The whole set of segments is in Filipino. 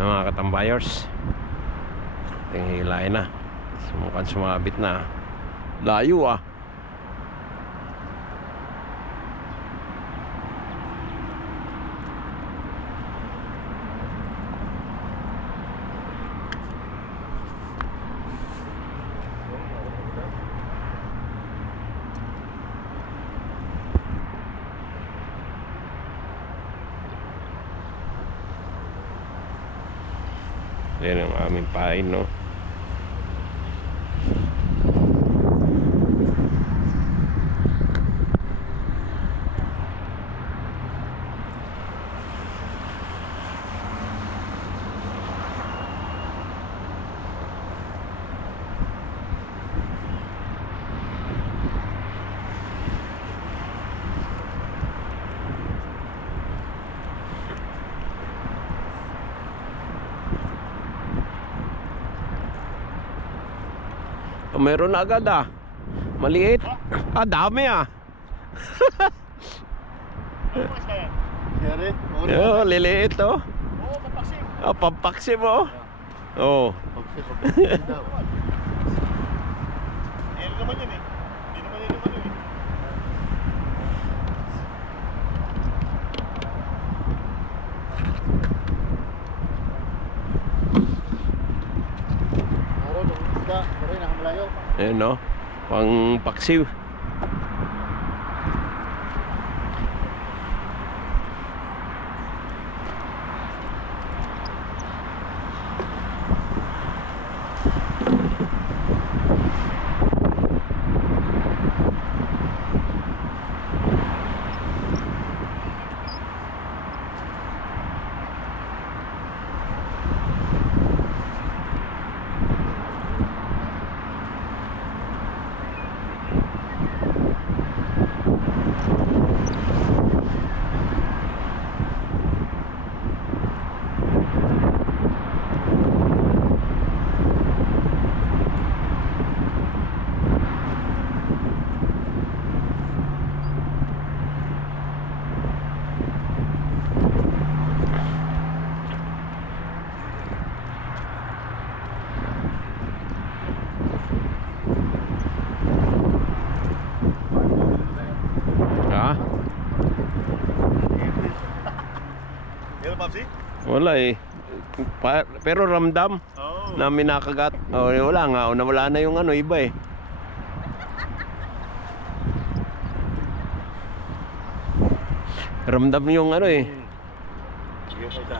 mga katambayers. Ting hilay na. Mukhang sumabit na. Layo ah. Yan ang aming pain, no? Meron na agad ah. Maliit. Ah, dami ah. Yo, liliit oh. Oo, papaksim. Ah, pampaksim oh. Oh. Paksim daw. Ayan naman yun eh. Hindi naman yun naman yun eh. Araw, ng isda. Pero yun, nakamalayo. Ayan no. Pang paksiw. Papsi? Wala eh. Pero ramdam na minakagat. Oh, wala nga. Nawala na yung ano, iba eh. Ramdam yung ano eh. Sige pa isa.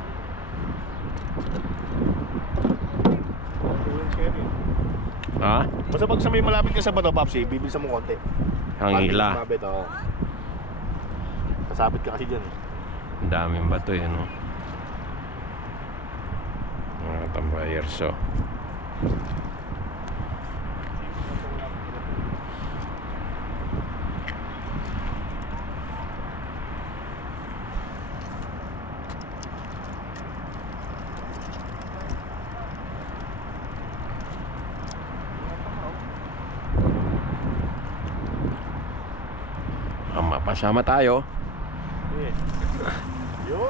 Ha? Basta pag sa may malapit ka sa bato, Papsi, bibilisan mo konti. Hangila. Sumabit, oo. Kasabit ka kasi dyan eh. Ang daming bato eh, no? Mga tambayers, oh. Mapasama tayo. Yo!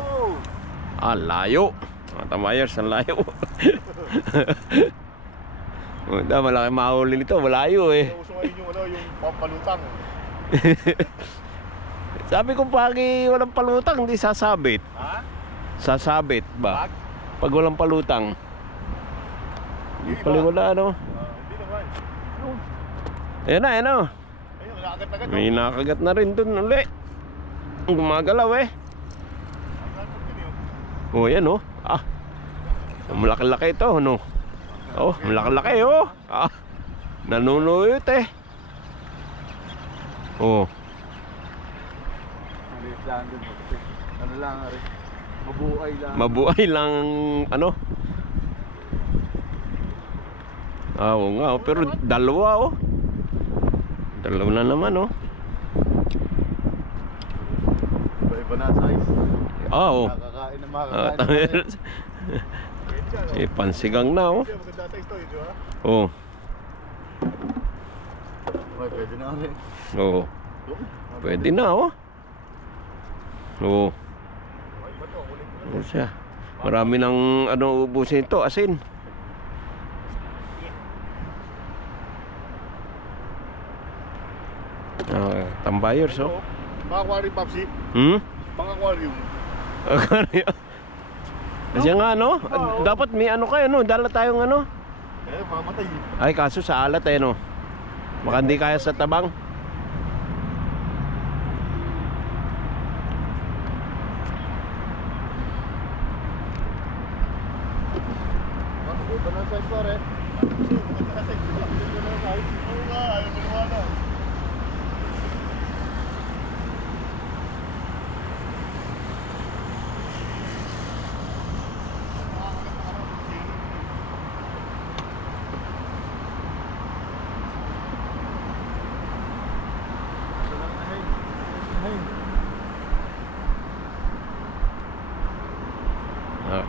Ah, layo. Mga tambayers, ang layo. Malaki mahuli nito, malayo eh. Uso ngayon yung ano, yung pampalutang. Sabi ko pagi walang palutang, hindi sasabit. Ha? Sasabit ba? Pag walang palutang. Paliwala ano? Hindi naman. Ayan na, ayan na. Ayun, nakagat-agat. May nakagat na rin dun uli. Gumagalaw eh. Oh, yan oh. Ah. Malaki-laki ito, no. Oh, malaki-laki oh. Ah. Nanunuyot eh. Oh. Ano lang rin. Mabuhay lang. Mabuhay lang ano. Ah, oo nga, oh. Pero dalawa oh. Dalawa na naman oh. Iba na size. Ah, oh. Nakakain na makakain. Eh, pansigang na oh. Maganda size to, di ba? Oh. Pwede na rin. Oo. Pwede na oh. Oo. Ano siya? Marami ng ano ubusin ito, asin. Tambayers, oh. Mga aquarium, Papsi. Mga aquarium. Kasi nga, no? Dapat may ano kayo, no? Dala tayong ano? Mamatay. Ay, kaso sa alat, eh, no? Baka hindi kaya sa tabang. Ito na size pare. Ito na size. Ito na size. Oo nga, ayaw mo naman na.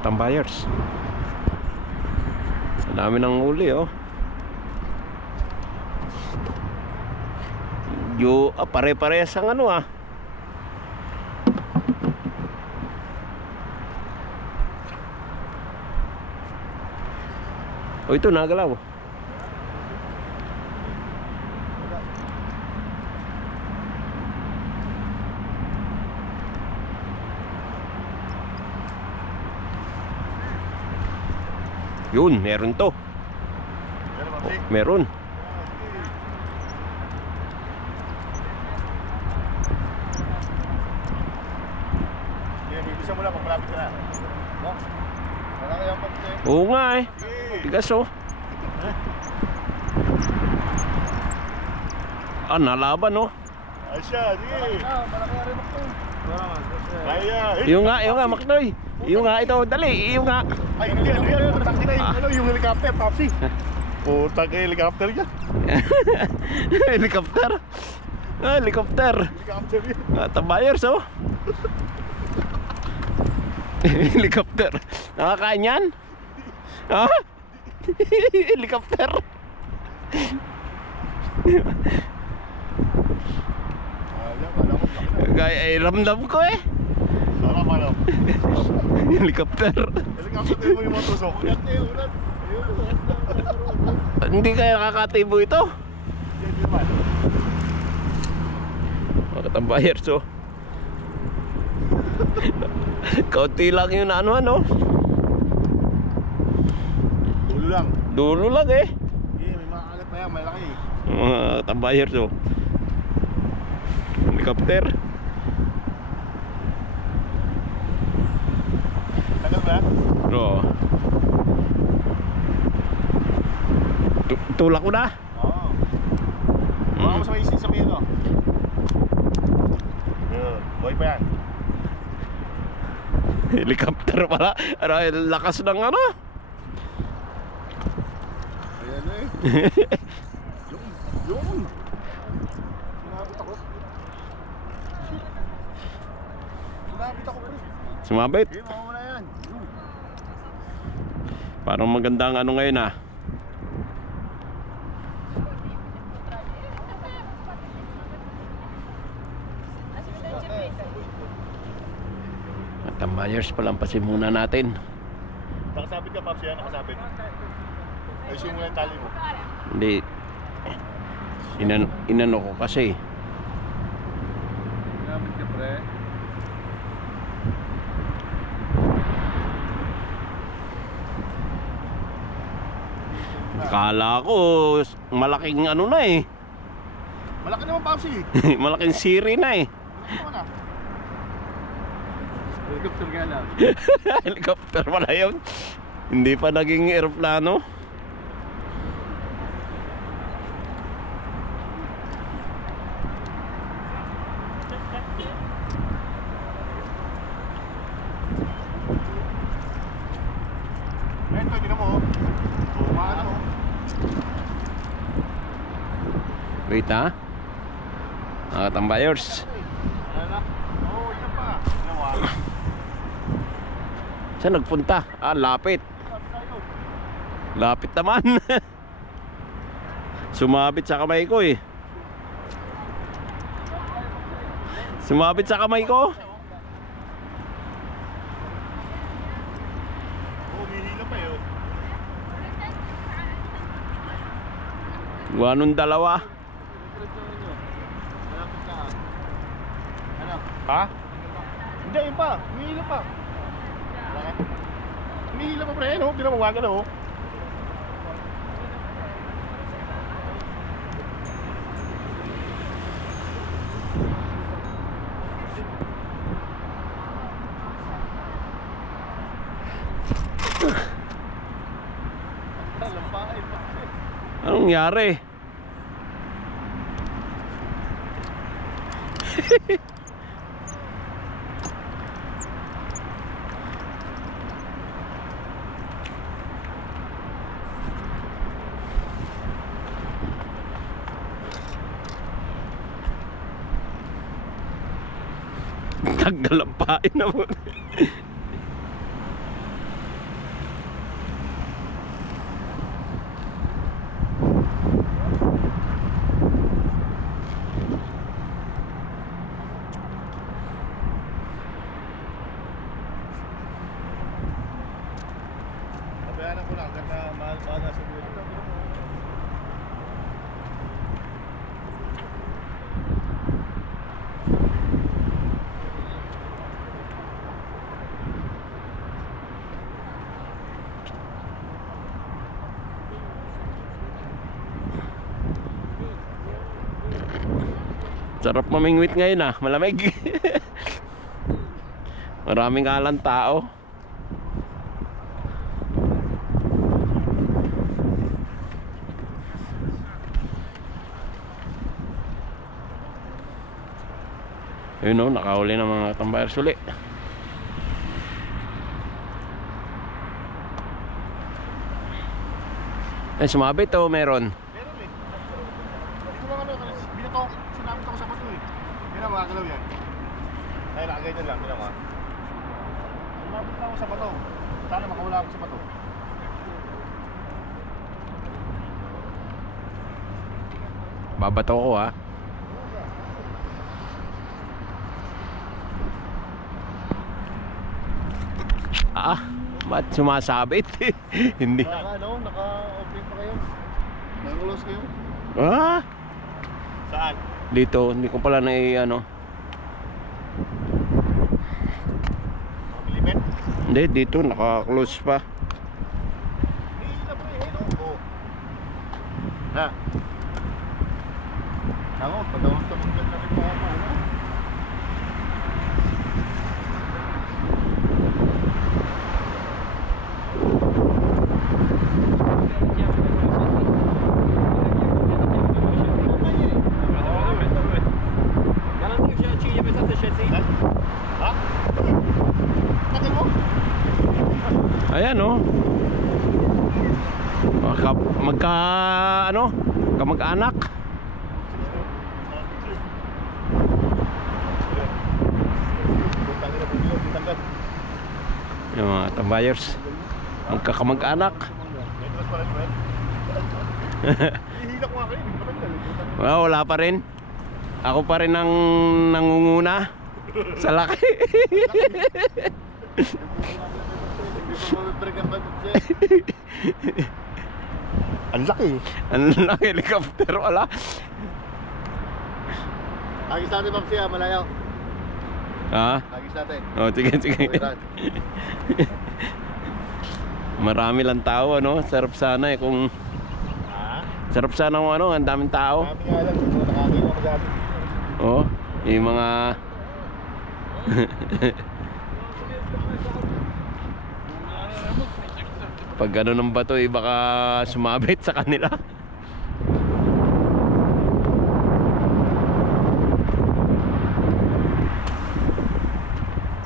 Tambayers. Ang dami ng huli, oh. Pare-parehas ang ano, ah. Oh, ito nagalaw. Yun, meron to. Oh, meron. Bisa mo na pag malapit ka na. No? Malaki ang pag Oo nga, eh. Tigas, oh. Nalaban, oh. Ay siya, sige. Malaki na rin ako. Kaya. Yung nga, Maknoy. Yung nga, ito, dali. Yung nga. Ay, hindi, ano yan? Ano yung helicopter, Papsi? Putang helicopter yan. Helicopter. Helicopter. Helicopter yan. Tambayers, oh. Helicopter. Nakakain yan? Ha? Helicopter. Kaya ay ramdam ko, eh. Sarap, ano? Helicopter. Helicopter mo yung matusok. Ulat. Hindi kaya nakakatibo ito. Hindi naman. Mga tambayers, oh. Kaunti lang yung ano. Dulo lang. Dulo lang, eh. May mga kagat na yan, malaki. Mga tambayers, oh. Helicopter. Tagal ba? Oo. Tulak ko na. Oo. Baka mo sa may isin sa may ano. Buhay pa yan. Helicopter pala. Ano, lakas ng ano. Ayan eh. Yung. Sumabit ako. Pre. Sumabit. Hindi, mawawala yan. Parang magandang ano ngayon, ah. Tambayers, palampasin muna natin. Nakasabit ka, Paps, yan. Nakasabit. Ayos yung muna tali mo. Hindi. Inano ko kasi. Ginamit ka, pre. Kala ko malaking ano na, eh. Malaki naman, Paps, eh. Malaking siri na, eh. Malaki naman, ah. Helicopter nga lang. Helicopter pala yun. Hindi pa naging aeroplano. Ito, hindi na mo. Tumaan mo. Wait, ha. Tambayers. Ayan na. Oo, yan pa. Ginawa. Saan nagpunta? Lapit. Lapit naman. Sumabit sa kamay ko, eh. Sumabit sa kamay ko. pa yun. Ganun dalawa. Ano? Ha? Hindi, yun pa. Humihila pa. Humihila pa, pre. No? Ginamawagan, no? Anong nangyari? Taggalampain na mo. Kabayanan ko lang, ganda mahal-mahal na sa buhay. Sarap mamingwit ngayon ah, malamig. Maraming alang tao. Yun o, nakahuli ng mga tambayers uli. Eh, sumabit o meron? Meron eh. Hindi ko lang binato, sinamit ako sa bato eh. Ginawa, galaw yan. Ay, nakaganyan lang, ginawa. Sumabit na ako sa bato. Sana makawala ako sa bato. Babato ko ha. Ah, ba't sumasabit? Hindi. Naka-open pa kayo? Naka-close kayo? Ah, Saan? dito, hindi ko pala na ano. Pilipin? Hindi, dito naka-close pa. Hila po eh, no? Ha? Ako, padawang sa mga na rin pa ako, ano? Ha? Tagal mo? Ayan oh. Magka ano? Kamag-anak. Yung mga tambayers. Magkakamag-anak. Hihila ko nga kayo, hindi pa tagal. Wala pa rin. Ako pa rin ang nangunguna sa laki. Ang laki. Ang laki helicopter wala. Agis natin, Ma'am Sia, malayaw. Ha? Agis natin. Oh, sige, sige. Marami lang tao ano. Sarap sana eh kung Ha? sarap sana kung ano, ang daming tao. Kami nga lang, kung nakakita mo dati. Oh, yung mga pag ano ng bato eh baka sumabit sa kanila.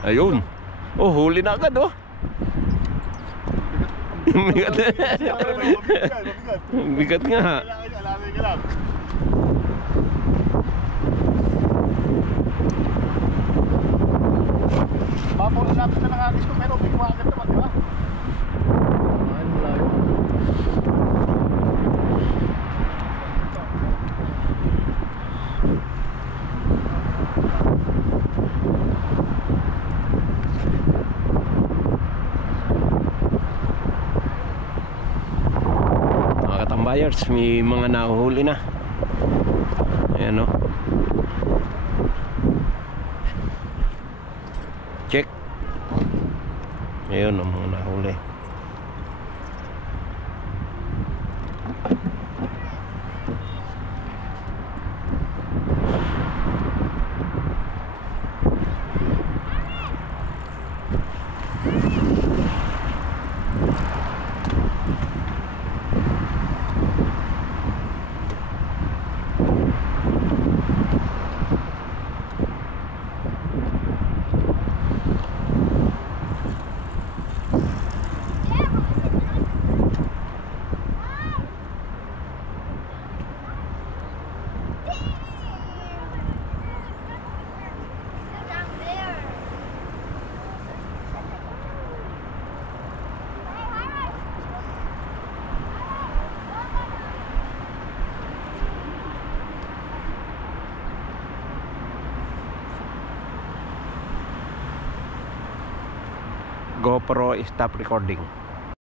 Ayun. Oh, huli na agad oh. Bigat. Mabigat. Bigat nga. Alamay ka lang. Babaw na lapis na nakakis ko, pero may kumagat naman, di ba? Ay, malayo. buyers, may mga nahuhuli na. Ayan o. Check. Ayun ang mga nahuli. GoPro stop recording.